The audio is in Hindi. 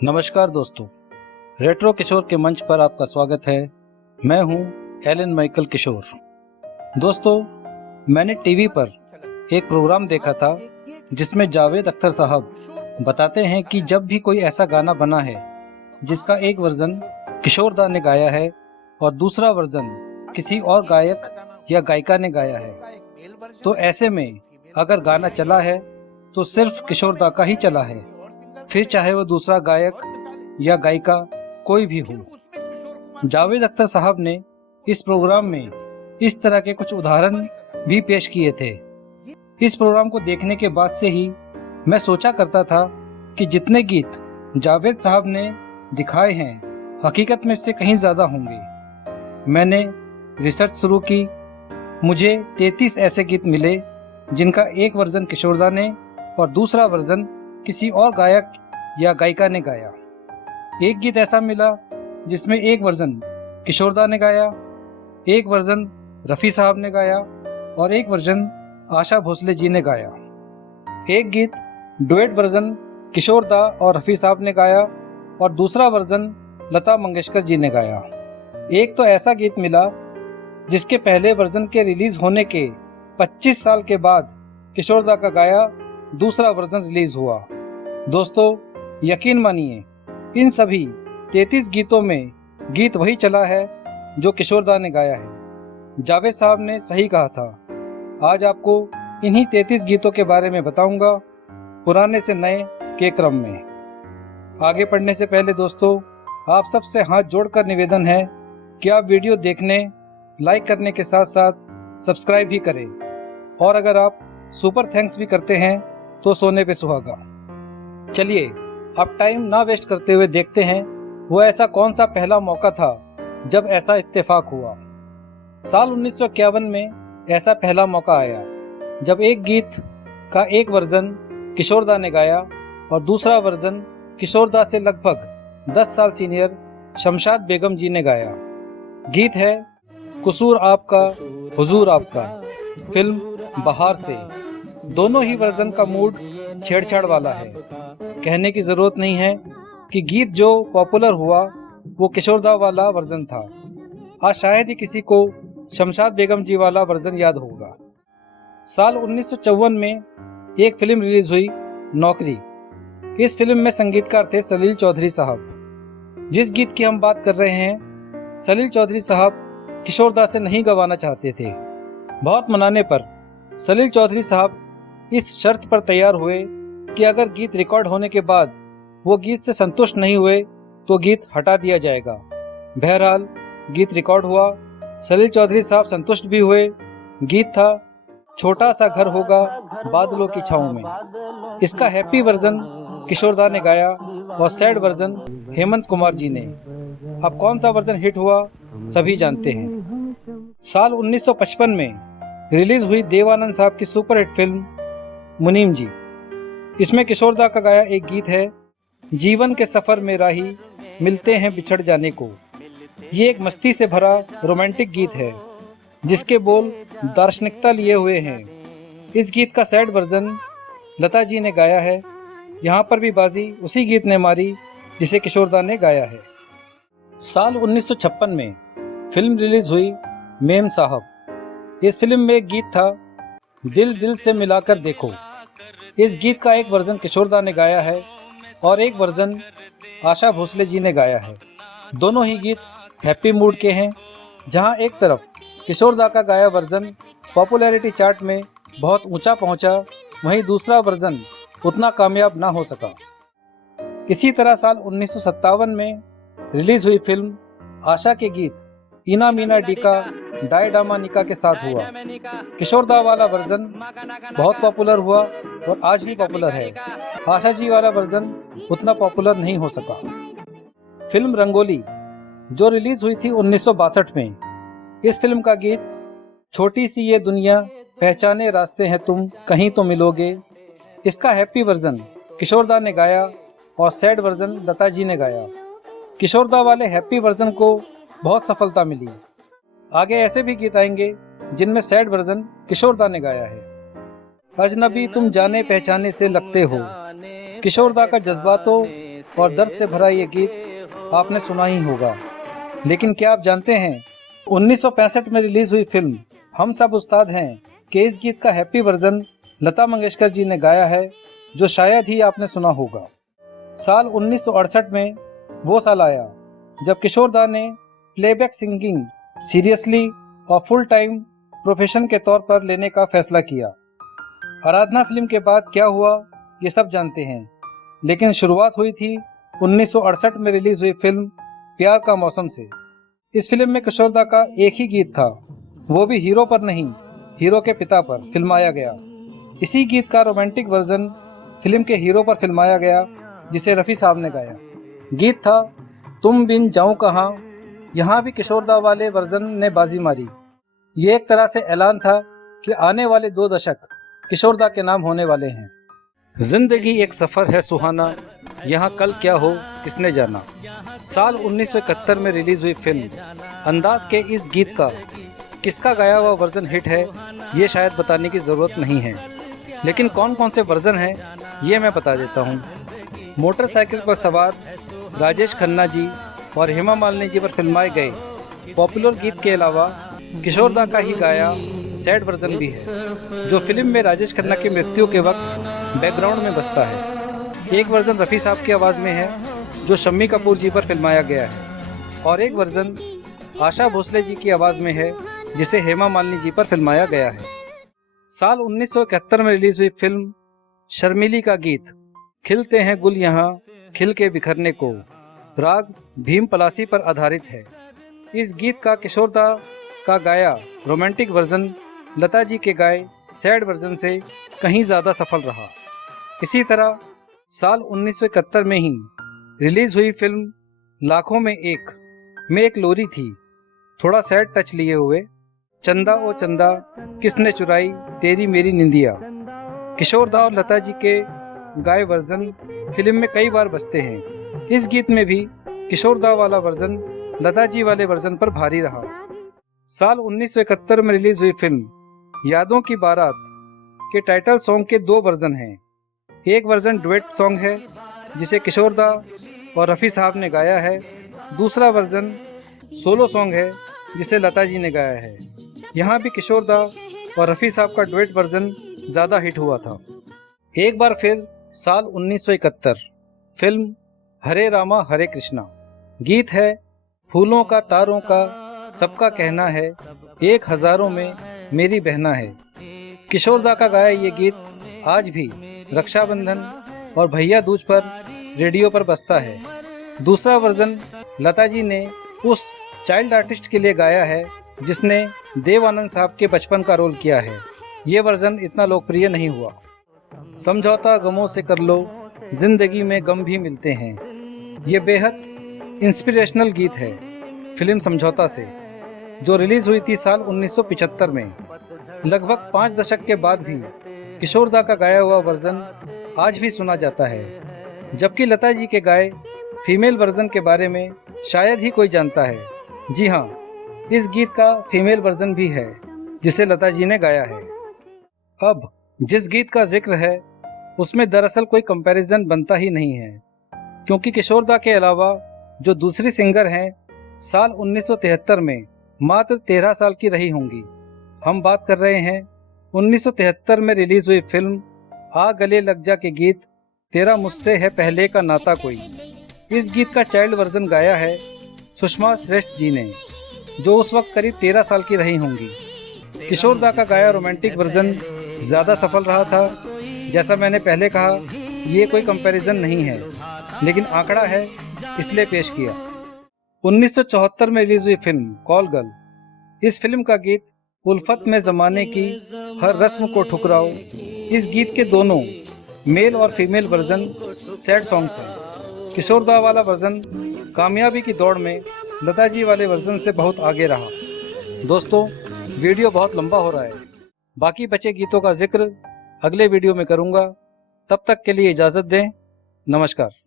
नमस्कार दोस्तों, रेट्रो किशोर के मंच पर आपका स्वागत है। मैं हूं एलन माइकल किशोर। दोस्तों, मैंने टीवी पर एक प्रोग्राम देखा था जिसमें जावेद अख्तर साहब बताते हैं कि जब भी कोई ऐसा गाना बना है जिसका एक वर्जन किशोर दा ने गाया है और दूसरा वर्जन किसी और गायक या गायिका ने गाया है, तो ऐसे में अगर गाना चला है तो सिर्फ किशोर दा का ही चला है, फिर चाहे वो दूसरा गायक या गायिका कोई भी हो। जावेद अख्तर साहब ने इस प्रोग्राम में इस तरह के कुछ उदाहरण भी पेश किए थे। इस प्रोग्राम को देखने के बाद से ही मैं सोचा करता था कि जितने गीत जावेद साहब ने दिखाए हैं हकीकत में इससे कहीं ज़्यादा होंगे। मैंने रिसर्च शुरू की। मुझे 33 ऐसे गीत मिले जिनका एक वर्जन किशोर दा ने और दूसरा वर्जन किसी और गायक या गायिका ने गाया। एक गीत ऐसा मिला जिसमें एक वर्जन किशोर दा ने गाया, एक वर्जन रफ़ी साहब ने गाया और एक वर्जन आशा भोसले जी ने गाया। एक गीत डुएट वर्जन किशोर दा और रफ़ी साहब ने गाया और दूसरा वर्जन लता मंगेशकर जी ने गाया। एक तो ऐसा गीत मिला जिसके पहले वर्जन के रिलीज होने के 25 साल के बाद किशोर दा का गाया दूसरा वर्जन रिलीज हुआ। दोस्तों, यकीन मानिए, इन सभी 33 गीतों में गीत वही चला है जो किशोर दा ने गाया है। जावेद साहब ने सही कहा था। आज आपको इन्हीं 33 गीतों के बारे में बताऊंगा, पुराने से नए के क्रम में। आगे बढ़ने से पहले दोस्तों, आप सबसे हाथ जोड़कर निवेदन है कि आप वीडियो देखने, लाइक करने के साथ साथ सब्सक्राइब भी करें, और अगर आप सुपर थैंक्स भी करते हैं तो सोने पे सुहागा। चलिए अब टाइम ना वेस्ट करते हुए देखते हैं वो ऐसा कौन सा पहला मौका था जब ऐसा इत्तेफाक हुआ। साल 1951 में ऐसा पहला मौका आया जब एक गीत का एक वर्जन किशोर दा ने गाया और दूसरा वर्जन किशोर दा से लगभग 10 साल सीनियर शमशाद बेगम जी ने गाया। गीत है कसूर आपका हुजूर आपका, फिल्म बहार से। दोनों ही वर्जन का मूड छेड़छाड़ वाला है। कहने की ज़रूरत नहीं है कि गीत जो पॉपुलर हुआ वो किशोर दा वाला वर्जन था। आज शायद ही किसी को शमशाद बेगम जी वाला वर्जन याद होगा। साल 1954 में एक फिल्म रिलीज हुई, नौकरी। इस फिल्म में संगीतकार थे सलील चौधरी साहब। जिस गीत की हम बात कर रहे हैं, सलील चौधरी साहब किशोर दा से नहीं गवाना चाहते थे। बहुत मनाने पर सलील चौधरी साहब इस शर्त पर तैयार हुए कि अगर गीत रिकॉर्ड होने के बाद वो गीत से संतुष्ट नहीं हुए तो गीत हटा दिया जाएगा। बहरहाल गीत रिकॉर्ड हुआ। सलील चौधरी साहब संतुष्ट भी हुए। गीत था छोटा सा घर होगा बादलों की छाँव में। इसका हैप्पी वर्जन किशोर दा ने गाया और सैड वर्जन हेमंत कुमार जी ने। अब कौन सा वर्जन हिट हुआ सभी जानते हैं। साल 1955 में रिलीज हुई देवानंद साहब की सुपरहिट फिल्म मुनीम जी। इसमें किशोर दा का गाया एक गीत है, जीवन के सफ़र में राही मिलते हैं बिछड़ जाने को। ये एक मस्ती से भरा रोमांटिक गीत है जिसके बोल दार्शनिकता लिए हुए हैं। इस गीत का सैड वर्जन लता जी ने गाया है। यहाँ पर भी बाजी उसी गीत ने मारी जिसे किशोर दा ने गाया है। साल 1956 में फिल्म रिलीज हुई मेम साहब। इस फिल्म में एक गीत था, दिल दिल से मिलाकर देखो। इस गीत का एक वर्जन किशोर दा ने गाया है और एक वर्जन आशा भोसले जी ने गाया है। दोनों ही गीत हैप्पी मूड के हैं। जहां एक तरफ किशोर दा का गाया वर्जन पॉपुलैरिटी चार्ट में बहुत ऊंचा पहुंचा, वहीं दूसरा वर्जन उतना कामयाब ना हो सका। इसी तरह साल 1957 में रिलीज हुई फिल्म आशा के गीत इना मीना डीका डाय डामा निका के साथ हुआ। किशोर दा वाला वर्जन बहुत पॉपुलर हुआ और आज भी पॉपुलर है। आशा जी वाला वर्जन उतना पॉपुलर नहीं हो सका। फिल्म रंगोली जो रिलीज हुई थी 1962 में, इस फिल्म का गीत छोटी सी ये दुनिया पहचाने रास्ते हैं तुम कहीं तो मिलोगे। इसका हैप्पी वर्जन किशोर दा ने गाया और सैड वर्जन लता जी ने गाया। किशोर दा वाले हैप्पी वर्जन को बहुत सफलता मिली। आगे ऐसे भी गीत आएंगे जिनमें सैड वर्जन किशोर दा ने गाया है। अजनबी तुम जाने पहचाने से लगते हो, किशोर दा का जज्बातो और दर्द से भरा ये गीत आपने सुना ही होगा। लेकिन क्या आप जानते हैं 1965 में रिलीज हुई फिल्म हम सब उस्ताद हैं कि इस गीत का हैप्पी वर्जन लता मंगेशकर जी ने गाया है, जो शायद ही आपने सुना होगा। साल 1968 में वो साल आया जब किशोर दा ने प्लेबैक सिंगिंग सीरियसली और फुल टाइम प्रोफेशन के तौर पर लेने का फैसला किया। आराधना फिल्म के बाद क्या हुआ ये सब जानते हैं, लेकिन शुरुआत हुई थी 1968 में रिलीज हुई फिल्म प्यार का मौसम से। इस फिल्म में किशोर दा का एक ही गीत था, वो भी हीरो पर नहीं, हीरो के पिता पर फिल्माया गया। इसी गीत का रोमांटिक वर्जन फिल्म के हीरो पर फिल्माया गया, जिसे रफ़ी साहब ने गाया। गीत था तुम बिन जाऊं कहाँ। यहाँ भी किशोर दा वाले वर्जन ने बाजी मारी। ये एक तरह से ऐलान था कि आने वाले 2 दशक किशोर दा के नाम होने वाले हैं। जिंदगी एक सफ़र है सुहाना, यहाँ कल क्या हो किसने जाना। साल 1971 में रिलीज हुई फिल्म अंदाज के इस गीत का किसका गाया हुआ वर्जन हिट है, ये शायद बताने की ज़रूरत नहीं है। लेकिन कौन कौन से वर्जन हैं ये मैं बता देता हूँ। मोटरसाइकिल पर सवार राजेश खन्ना जी और हेमा मालिनी जी पर फिल्माए गए पॉपुलर गीत के अलावा किशोर दा का ही गाया सैड वर्जन भी है, जो फिल्म में राजेश खन्ना की मृत्यु के वक्त बैकग्राउंड में बजता है। एक वर्जन रफ़ी साहब की आवाज़ में है, जो शम्मी कपूर जी पर फिल्माया गया है, और एक वर्जन आशा भोसले जी की आवाज़ में है, जिसे हेमा मालिनी जी पर फिल्माया गया है। साल 1971 में रिलीज हुई फिल्म शर्मिली का गीत खिलते हैं गुल यहाँ खिल के बिखरने को राग भीम पलासी पर आधारित है। इस गीत का किशोर दा का गाया रोमांटिक वर्जन लता जी के गाए सैड वर्जन से कहीं ज़्यादा सफल रहा। इसी तरह साल 1971 में ही रिलीज हुई फिल्म लाखों में एक लोरी थी, थोड़ा सैड टच लिए हुए। चंदा ओ चंदा किसने चुराई तेरी मेरी निंदिया। किशोर दा और लता जी के गाए वर्जन फिल्म में कई बार बजते हैं। इस गीत में भी किशोर दा वाला वर्जन लता जी वाले वर्जन पर भारी रहा। साल 1971 में रिलीज हुई फिल्म यादों की बारात के टाइटल सॉन्ग के 2 वर्जन हैं। एक वर्जन डुएट सॉन्ग है, जिसे किशोर दा और रफ़ी साहब ने गाया है। दूसरा वर्जन सोलो सॉन्ग है, जिसे लता जी ने गाया है। यहाँ भी किशोर दा और रफ़ी साहब का डुएट वर्जन ज़्यादा हिट हुआ था। एक बार फिर साल 1971 फिल्म हरे रामा हरे कृष्णा। गीत है फूलों का तारों का सबका कहना है, एक हज़ारों में मेरी बहना है। किशोर दा का गाया ये गीत आज भी रक्षाबंधन और भैया दूज पर रेडियो पर बजता है। दूसरा वर्जन लता जी ने उस चाइल्ड आर्टिस्ट के लिए गाया है जिसने देव आनंद साहब के बचपन का रोल किया है। ये वर्जन इतना लोकप्रिय नहीं हुआ। समझौता गमों से कर लो, जिंदगी में गम भी मिलते हैं। ये बेहद इंस्पिरेशनल गीत है फिल्म समझौता से, जो रिलीज हुई थी साल 1975 में। लगभग 5 दशक के बाद भी किशोर दा का गाया हुआ वर्जन आज भी सुना जाता है, जबकि लता जी के गाए फीमेल वर्जन के बारे में शायद ही कोई जानता है। जी हाँ, इस गीत का फीमेल वर्जन भी है, जिसे लता जी ने गाया है। अब जिस गीत का जिक्र है उसमें दरअसल कोई कंपैरिजन बनता ही नहीं है, क्योंकि किशोर दा के अलावा जो दूसरी सिंगर हैं साल 1973 में मात्र 13 साल की रही होंगी। हम बात कर रहे हैं 1973 में रिलीज हुई फिल्म आ गले लग जा के गीत तेरा मुझसे है पहले का नाता कोई। इस गीत का चाइल्ड वर्जन गाया है सुषमा श्रेष्ठ जी ने, जो उस वक्त करीब 13 साल की रही होंगी। किशोर दा का गाया रोमांटिक वर्जन ज़्यादा सफल रहा था। जैसा मैंने पहले कहा, ये कोई कंपैरिजन नहीं है, लेकिन आंकड़ा है इसलिए पेश किया। 1974 में रिलीज हुई फिल्म कॉल गर्ल। इस फिल्म का गीत उल्फत में ज़माने की हर रस्म को ठुकराओ। इस गीत के दोनों मेल और फीमेल वर्जन सैड सॉन्ग्स हैं। किशोर दा वाला वर्जन कामयाबी की दौड़ में लता जी वाले वर्जन से बहुत आगे रहा। दोस्तों, वीडियो बहुत लंबा हो रहा है, बाकी बचे गीतों का जिक्र अगले वीडियो में करूंगा। तब तक के लिए इजाज़त दें। नमस्कार।